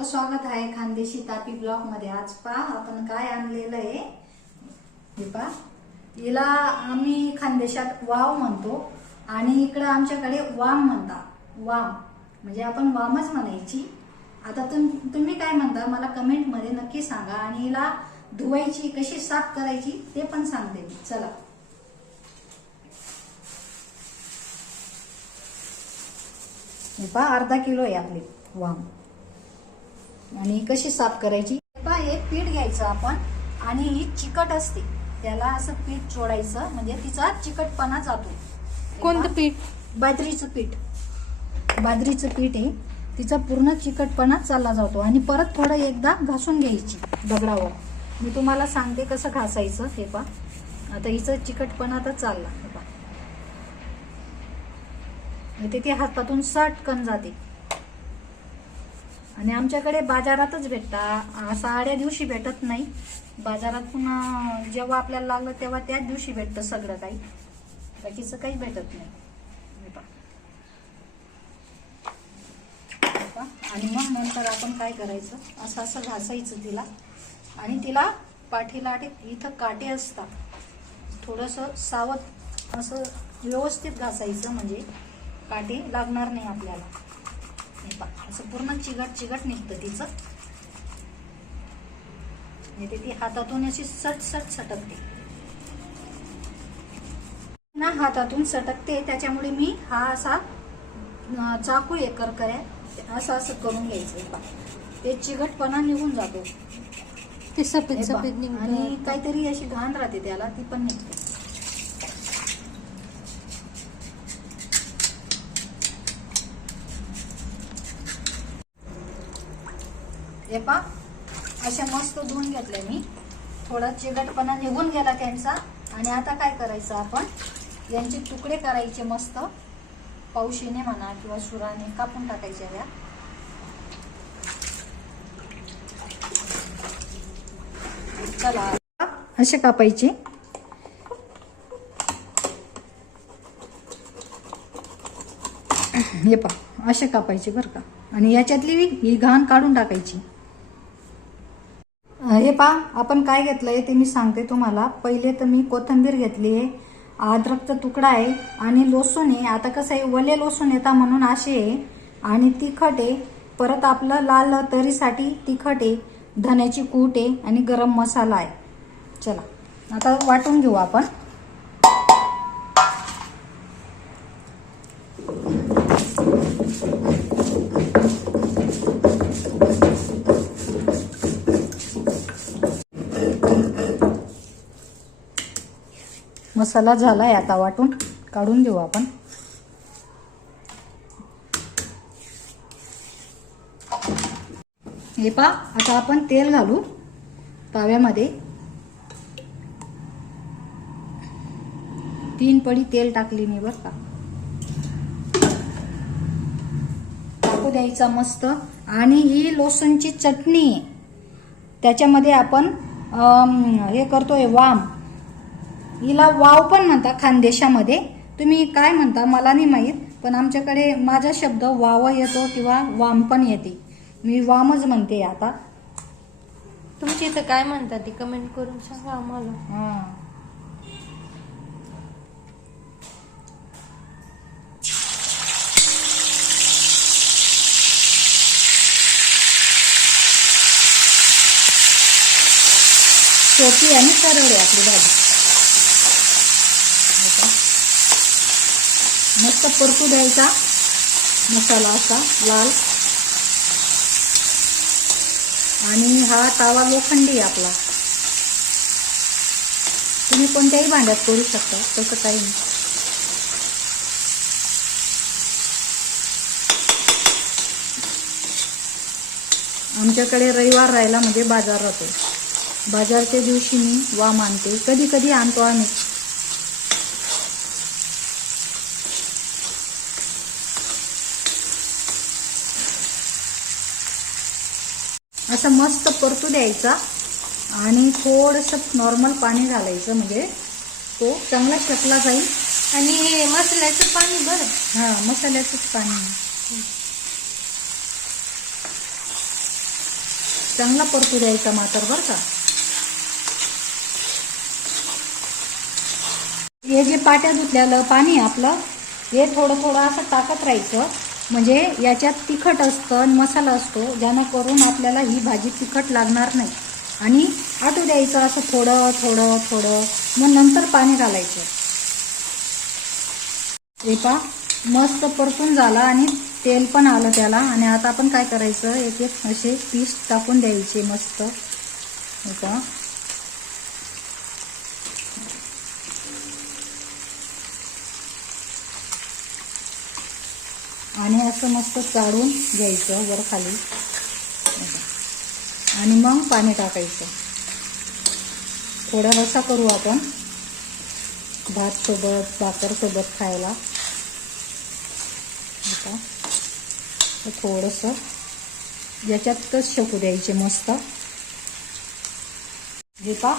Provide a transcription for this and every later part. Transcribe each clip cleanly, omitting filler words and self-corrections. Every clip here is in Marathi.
आपलं स्वागत आहे खानदेशी तापी ब्लॉग मध्ये। आज पहा आपण काय आणलेलं आहे। हे पहा, हिला आम्ही खानदेशात वाव म्हणतो आणि इकडे आमच्याकडे वाम म्हणतात। वाम म्हणजे आपण वामच म्हणायची। आता तुम्ही काय म्हणता मला कमेंट मध्ये नक्की सांगा आणि हिला धुवायची कशी साफ करायची ते पण सांगते मी। चला हे पहा अर्धा किलो आहे आपली वाम आणि कशी साफ करायची। पहा हे पीठ घ्यायचं आपण आणि ही चिकट असते त्याला असं पीठ चोळायचं म्हणजे तिचा चिकटपणा जातो। कोणतं पीठ? बाजरीचं पीठ। बाजरीचं पीठ आहे तिचा पूर्ण चिकटपणा चालला जातो आणि परत थोडं एकदा घासून घ्यायची दगडावर। मी तुम्हाला सांगते कसं घासायचं। हे पहा आता हिचं चिकटपणा तर चालला। हे पहा ते हातातून सटकन जाते आणि आमच्याकडे बाजारातच भेटतात। असं आड्या दिवशी भेटत नाही बाजारात, पुन्हा जेव्हा आपल्याला लागलं तेव्हा त्याच दिवशी भेटतं सगळं काही, बाकीचं काही भेटत नाही। आणि मग नंतर आपण काय करायचं, असं असं घासायचं तिला आणि तिला पाठीला इथं काटे असतात, थोडंसं सावध असं व्यवस्थित घासायचं म्हणजे काटे लागणार नाही आपल्याला। असं पूर्ण चिकट चिकट निघतं तिचं, ती हातातून अशी सट सट सटकते ना, हातातून सटकते। त्याच्यामुळे मी हा असा चाकू हे करकऱ्या असं असं करून घ्यायचं। ते चिकटपणा निघून जातो, ते सफेद सफेद निघतं आणि काहीतरी अशी घाण राहते त्याला, ती पण निघते। हे पहा अशा मस्त धुवून घेतल्या मी, थोडा चिकटपणा निघून गेला त्यांचा। आणि आता काय करायचं, आपण यांचे तुकडे करायचे मस्त पावशीने म्हणा किंवा सुराने कापून टाकायच्या या। चला असे कापायचे। हे पहा असे कापायचे बरं का, आणि याच्यातली ही घाण काढून टाकायची। हे पहा आपण काय घेतलंय ते मी सांगते तुम्हाला। पहिले तर मी कोथिंबीर घेतली आहे, अद्रकचा तुकडा आहे आणि लसूण आहे। आता कसं आहे वले लसूण येतात म्हणून असे आहे, आणि तिखट आहे, परत आपलं लाल तरीसाठी तिखट आहे, धण्याची कूट आहे आणि गरम मसाला आहे। चला आता वाटून घेऊ आपण। मसाला झालाय, आता वाटून काढून घेऊ आपण। हे पहा आता आपण तेल घालू तव्यामध्ये। 3 पडी तेल टाकली मी बरं का, टाकू द्यायचा मस्त। आणि ही लसूणची चटणी आहे, त्याच्यामध्ये आपण हे करतोय वाम, हिला वाव पण म्हणतात खानदेशामध्ये। तुम्ही काय म्हणता मला नाही माहीत, पण आमच्याकडे माझा शब्द वाव येतो किंवा वाम पण येते, मी वामच म्हणते। आता तुमच्या इथं काय म्हणतात ते कमेंट करून सांगा आम्हाला। सोपी आणि सरळ आहे आपली भाजी। मस्त परतू द्यायचा मसाला असा लाल, आणि हा तवा लोखंडी आहे आपला, तुम्ही कोणत्याही भांड्यात करू शकता, तसं काही नाही। आमच्याकडे रविवार राहिला म्हणजे बाजार राहतो, बाजारच्या दिवशी मी वाम आणते, कधी कधी आणतो आम्ही। असं मस्त परतू द्यायचा आणि थोडंसं नॉर्मल पाणी घालायचं म्हणजे तो चांगला शेकला जाईल। आणि हे मसाल्याचं पाणी बरं, हां मसाल्याचंच पाणी। चांगला परतू द्यायचा मात्र बरं का. हे जे पाट्या धुतलेलं पाणी आपलं हे थोडं थोडं असं टाकत राहायचं, म्हणजे याच्यात तिखट असतं आणि मसाला असतो, जेणेकरून आपल्याला ही भाजी तिखट लागणार नाही. आणि आटू द्यायचं असं थोडं थोडं थोडं, मग नंतर पाणी घालायचं. हे पहा मस्त परतून झाला आणि तेल पण आलं त्याला. आणि आता आपण काय करायचं, एक एक असे पीस टाकून द्यायचे मस्त. हे पहा आणि असं मस्त चाळून घ्यायचं वर खाली आणि मग पाणी टाकायचं. थोडा रस्सा करू आपण भात सोबत भाकर सोबत खायला. थोडंसं याच्यातच शेकू द्यायचे मस्त. हे पहा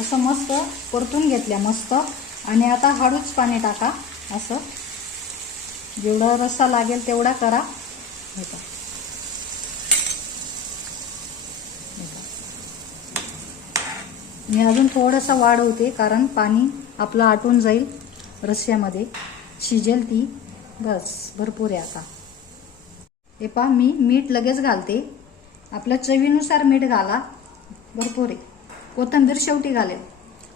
असं मस्त परतून घेतल्या मस्त. आणि आता हळूच पाणी टाका, असं जेवढा रस्सा लागेल तेवढा करा. हे पहा मी अजून थोडंसं वाढवते, कारण पाणी आपलं आटून जाईल रस्स्यामध्ये, शिजेल ती. बस भरपूर आहे आता. हे पहा मी मीठ लगेच घालते, आपल्या चवीनुसार मीठ घाला, भरपूर आहे. कोथिंबीर शेवटी घालेल.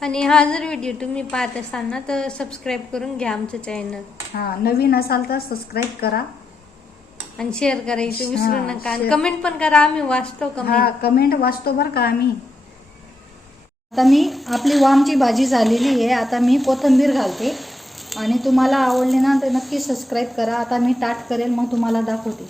आणि हा जर व्हिडिओ तुम्ही पाहत असाल ना तर सबस्क्राईब करून घ्या आमचं चॅनल. हां नवीन असाल तर सबस्क्राईब करा आणि शेअर करायचं विसरू हां, नका. आणि शेअर. कमेंट पण करा, आम्ही वाचतो हा कमेंट. कमेंट वाचतो बरं का आम्ही. आता मी आपली वामची भाजी झालेली आहे. आता मी कोथिंबीर घालते आणि तुम्हाला आवडली ना तर नक्की सबस्क्राईब करा. आता मी ताट करेल मग तुम्हाला दाखवते.